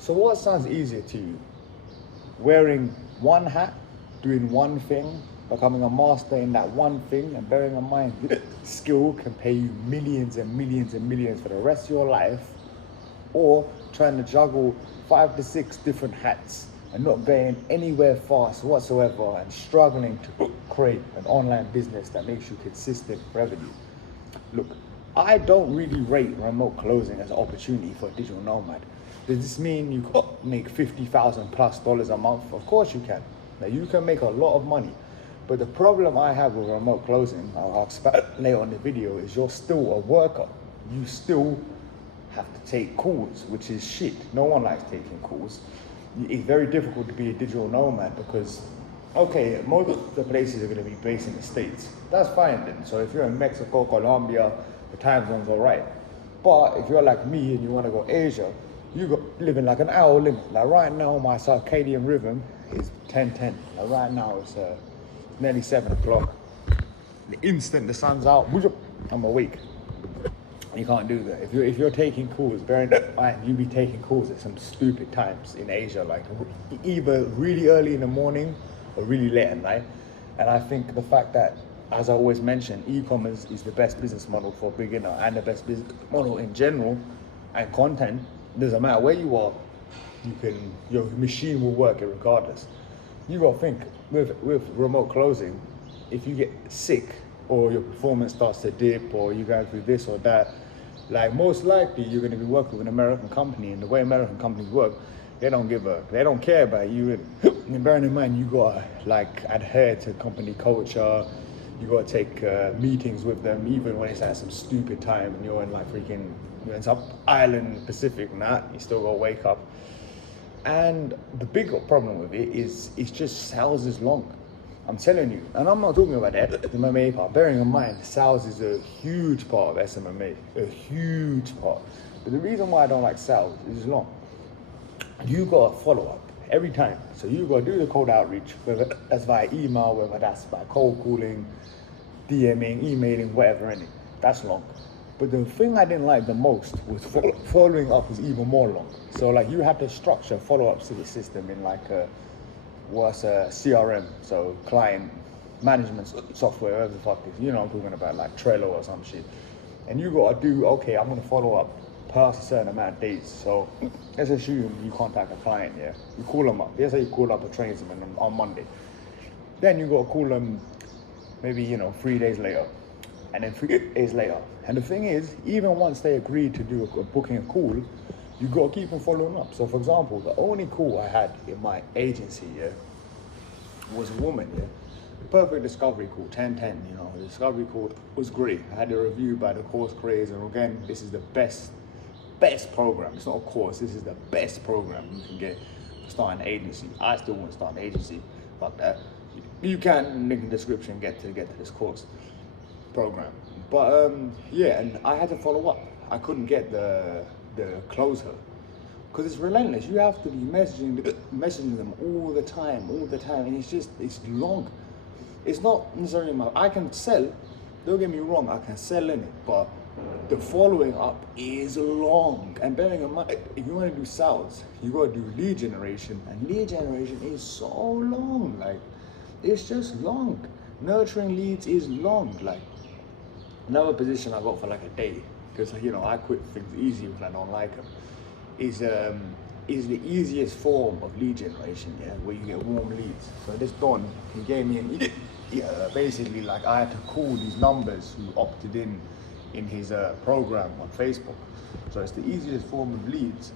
So what sounds easier to you? Wearing one hat, doing one thing, becoming a master in that one thing, and bearing in mind skill can pay you millions and millions and millions for the rest of your life, or trying to juggle 5 to 6 different hats and not going anywhere fast whatsoever and struggling to create an online business that makes you consistent revenue. Look, I don't really rate remote closing as an opportunity for a digital nomad. Does this mean you can make $50,000+ a month? Of course you can. Now you can make a lot of money. But the problem I have with remote closing, I'll explain later on the video, is you're still a worker. You still have to take calls, which is shit. No one likes taking calls. It's very difficult to be a digital nomad because, okay, most of the places are going to be based in the States. That's fine then. So if you're in Mexico, Colombia, the time zone's all right. But if you're like me and you want to go Asia, you got living like an hour limit. Like right now, my circadian rhythm is 10:10. Like right now, it's nearly 7 o'clock. The instant the sun's out, I'm awake. You can't do that. If you're taking calls, bear in mind you be taking calls at some stupid times in Asia, like either really early in the morning or really late at night. And I think the fact that, as I always mention, e-commerce is the best business model for a beginner and the best business model in general, and content, doesn't matter where you are, your machine will work regardless. You gotta think with remote closing, if you get sick or your performance starts to dip or you go through this or that, like most likely you're gonna be working with an American company, and the way American companies work, they don't care about you. And bearing in mind, you gotta like adhere to company culture. You gotta take meetings with them, even when it's at some stupid time and you're in like you're in some island in the Pacific, you still gotta wake up. And the big problem with it is it's just sales is long. I'm telling you, and I'm not talking about the MMA part. Bearing in mind, sales is a huge part of SMMA, a huge part. But the reason why I don't like sales is it's long. You got to follow up every time. So you got to do the cold outreach, whether that's via email, whether that's by cold calling, DMing, emailing, whatever, that's long. But the thing I didn't like the most was following up was even more long. So like you have to structure follow-up system in like what's a CRM, so client management software, whatever the fuck is, you know what I'm talking about, like Trello or some shit. And you gotta do, okay, I'm gonna follow up past a certain amount of days. So let's assume you contact a client, yeah? You call them up. Let's say you call up a tradesman on Monday. Then you gotta call them maybe, 3 days later. And then 3 days later. And the thing is, even once they agreed to do booking a call, you got to keep on following up. So for example, the only call I had in my agency, was a woman, perfect discovery call, 10:10, the discovery call was great. I had a review by the course creators, and again, this is the best program. It's not a course, this is the best program you can get to start an agency. I still want to start an agency, fuck that. You can, link in the description, get to this course program. But and I had to follow up. I couldn't get the close her because it's relentless. You have to be messaging them all the time, and it's long. It's not necessarily I can sell, don't get me wrong, I can sell in it, but the following up is long. And bearing in mind, if you want to do sales, you got to do lead generation, and lead generation is so long. Like, it's just long. Nurturing leads is long. Like, another position I got for like a day, because I quit things easy when I don't like them, is the easiest form of lead generation, where you get warm leads. So this Don, he gave me basically like I had to call these numbers who opted in his program on Facebook. So it's the easiest form of leads,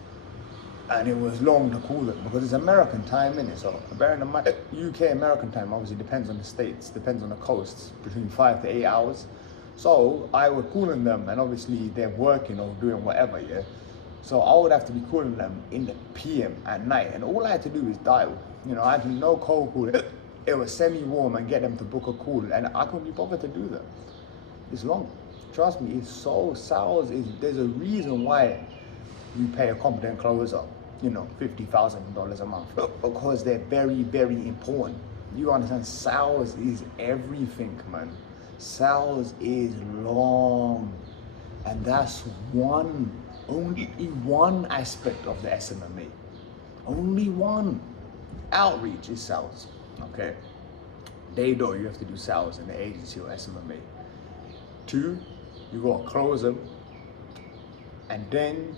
and it was long to call them because it's American time, innit? So bearing in mind, UK American time obviously depends on the states, depends on the coasts, between 5 to 8 hours. So I was calling them, and obviously they're working or doing whatever, So I would have to be calling them in the PM at night, and all I had to do is dial. I had to do no cold call. It was semi-warm and get them to book a call, and I couldn't be bothered to do that. It's long. Trust me, it's so sales. There's a reason why you pay a competent closer, $50,000 a month, because they're very, very important. You understand? Sales is everything, man. Sales is long, and that's only one aspect of the SMMA. Only one. Outreach is sales. Okay. Day door, you have to do sales in the agency or SMMA. Two, you gotta close them, and then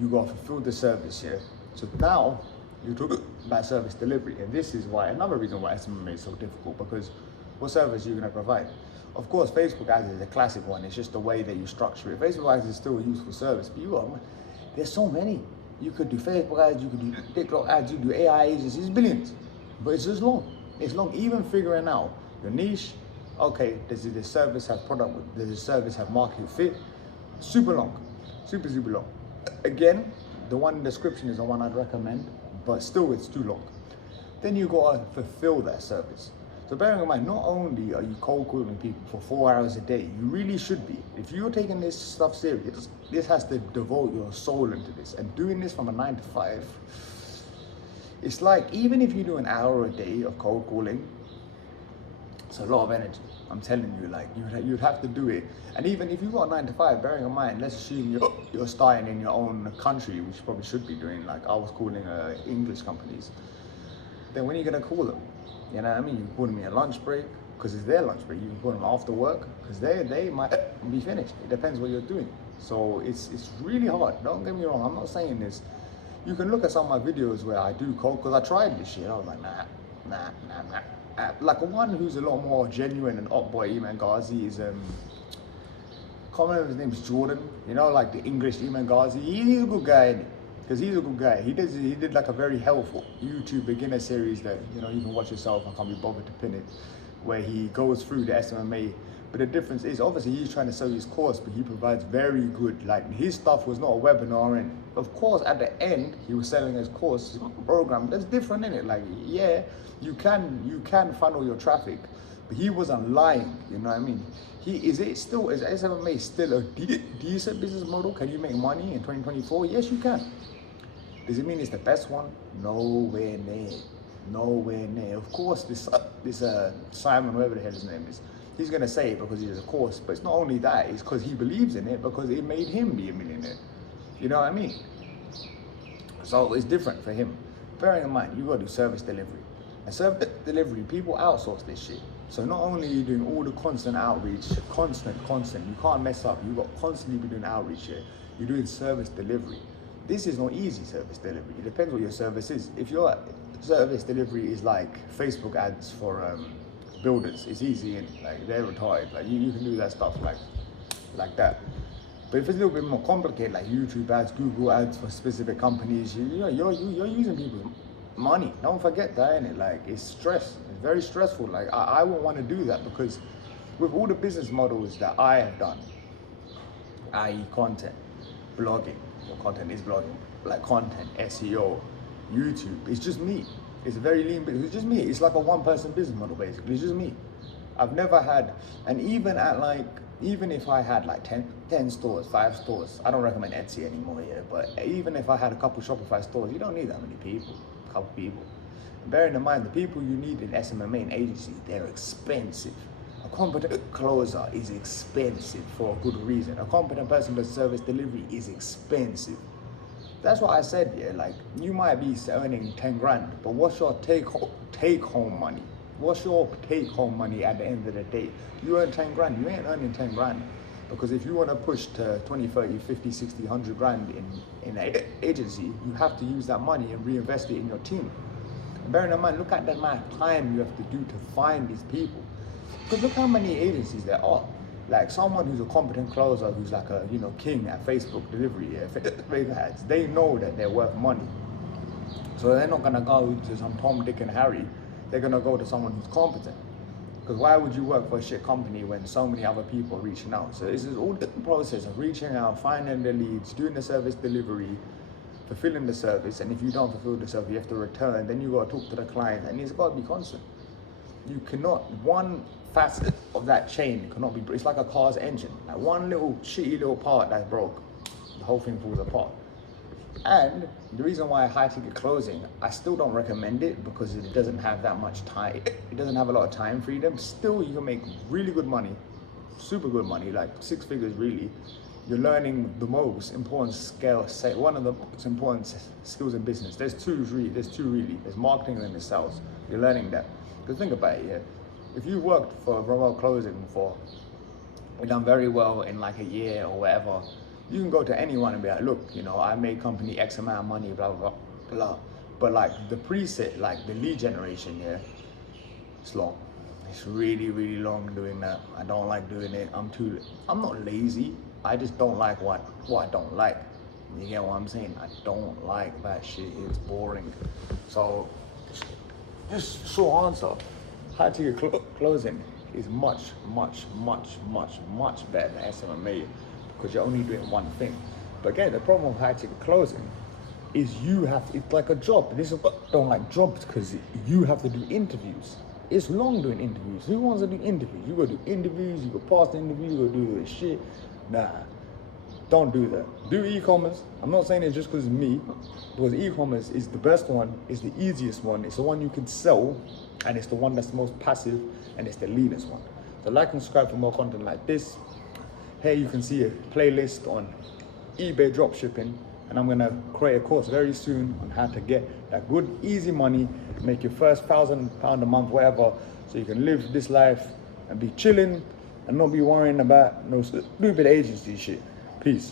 you gotta fulfill the service. Yeah. So now you talk about service delivery, and this is why another reason why SMMA is so difficult, because what service are you gonna provide? Of course, Facebook ads is a classic one. It's just the way that you structure it. Facebook ads is still a useful service, but there's so many. You could do Facebook ads, you could do TikTok ads, you could do AI agencies, billions. But it's just long. It's long. Even figuring out your niche. Okay, does this service have product? Does this service have market fit? Super long, super long. Again, the one in the description is the one I'd recommend, but still it's too long. Then you gotta fulfill that service. So bearing in mind, not only are you cold calling people for 4 hours a day, you really should be. If you're taking this stuff serious, this has to devote your soul into this. And doing this from a 9 to 5, it's like, even if you do an hour a day of cold calling, it's a lot of energy. I'm telling you, like, you'd have to do it. And even if you got a 9 to 5, bearing in mind, let's assume you're starting in your own country, which you probably should be doing. Like I was calling English companies. Then when are you gonna call them? You know what I mean? You can call them in your lunch break, because it's their lunch break. You can call them after work, because they might be finished. It depends what you're doing. So it's really hard. Don't get me wrong. I'm not saying this. You can look at some of my videos where I do cold, because I tried this shit. I was like, nah. Like one who's a lot more genuine and up boy, Iman Ghazhi, is can't remember his name's Jordan. You know, like the English Iman Ghazhi. He's a good guy, isn't he? Because he's a good guy. He did like a very helpful YouTube beginner series that, you know, you can watch yourself. I can't be bothered to pin it, where he goes through the SMMA. But the difference is, obviously he's trying to sell his course, but he provides very good, like his stuff was not a webinar, and of course at the end he was selling his course, his program. That's different, isn't it? Like, yeah, you can funnel your traffic, but he wasn't lying, you know what I mean? Is SMMA still a decent business model? Can you make money in 2024? Yes, you can. Does it mean it's the best one? Nowhere near. Of course, this Simon, whatever the hell his name is, he's gonna say it because he has a course. But it's not only that; it's because he believes in it, because it made him be a millionaire. You know what I mean? So it's different for him. Bearing in mind, you gotta do service delivery. And service delivery, people outsource this shit. So not only are you doing all the constant outreach, constant, you can't mess up. You got constantly be doing outreach here. You're doing service delivery. This is not easy service delivery. It depends what your service is. If your service delivery is like Facebook ads for builders, it's easy, and like they're retired. Like you can do that stuff like that. But if it's a little bit more complicated, like YouTube ads, Google ads for specific companies, you're using people's money. Don't forget that, innit? Like it's stress. It's very stressful. Like I wouldn't want to do that, because with all the business models that I have done, i.e. content, blogging, your content is blogging, like content, SEO, YouTube, it's just me. It's a very lean business. It's just me. It's like a one-person business model, basically. It's just me. I've never had, and even if I had like 10 stores, 5 stores, I don't recommend Etsy anymore, yeah, but even if I had a couple Shopify stores, you don't need that many people, a couple people. And bearing in mind, the people you need in SMMA and agency, they're expensive. A competent closer is expensive for a good reason. A competent person does service delivery is expensive. That's what I said, yeah, like you might be earning 10 grand, but what's your take home money? What's your take home money at the end of the day? You earn 10 grand, you ain't earning 10 grand. Because if you want to push to 20, 30, 50, 60, 100 grand in an agency, you have to use that money and reinvest it in your team. And bearing in mind, look at the amount of time you have to do to find these people. Because look how many agencies there are. Like someone who's a competent closer, who's like a king at Facebook delivery, Facebook ads, they know that they're worth money. So they're not gonna go to some Tom, Dick, and Harry. They're gonna go to someone who's competent. Because why would you work for a shit company when so many other people are reaching out? So this is all the process of reaching out, finding the leads, doing the service delivery, fulfilling the service. And if you don't fulfill the service, you have to return. Then you gotta talk to the client, and it's gotta be constant. You cannot, one facet of that chain cannot be, it's like a car's engine. Like one little shitty little part that's broke, the whole thing falls apart. And the reason why high ticket closing, I still don't recommend it, because it doesn't have that much time. It doesn't have a lot of time freedom. Still, you can make really good money, super good money, like 6 figures really. you're learning the most important skill, say one of the most important skills in business. There's two really. There's marketing and there's sales. You're learning that. Because think about it, yeah. If you worked for remote closing before, you've done very well in like a year or whatever, you can go to anyone and be like, look, you know, I made company X amount of money, blah, blah, blah, blah. But like the preset, like the lead generation, yeah, it's long. It's really, really long doing that. I don't like doing it. I'm not lazy. I just don't like what I don't like. You get what I'm saying? I don't like that shit. It's boring. So, just short answer. High ticket closing is much, much, much, much, much better than SMMA because you're only doing one thing. But again, the problem with high ticket closing is it's like a job. This is what I don't like jobs because you have to do interviews. It's long doing interviews. Who wants to do interviews? You go do interviews, you go pass the interview, you go do this shit. Nah, don't do that. Do e-commerce. I'm not saying it just because of me, because e-commerce is the best one, it's the easiest one, it's the one you can sell, and it's the one that's the most passive, and it's the leanest one. So like and subscribe for more content like this. Here you can see a playlist on eBay dropshipping, and I'm gonna create a course very soon on how to get that good, easy money, make your first £1,000 a month, whatever, so you can live this life and be chilling and not be worrying about no stupid agency shit. Peace.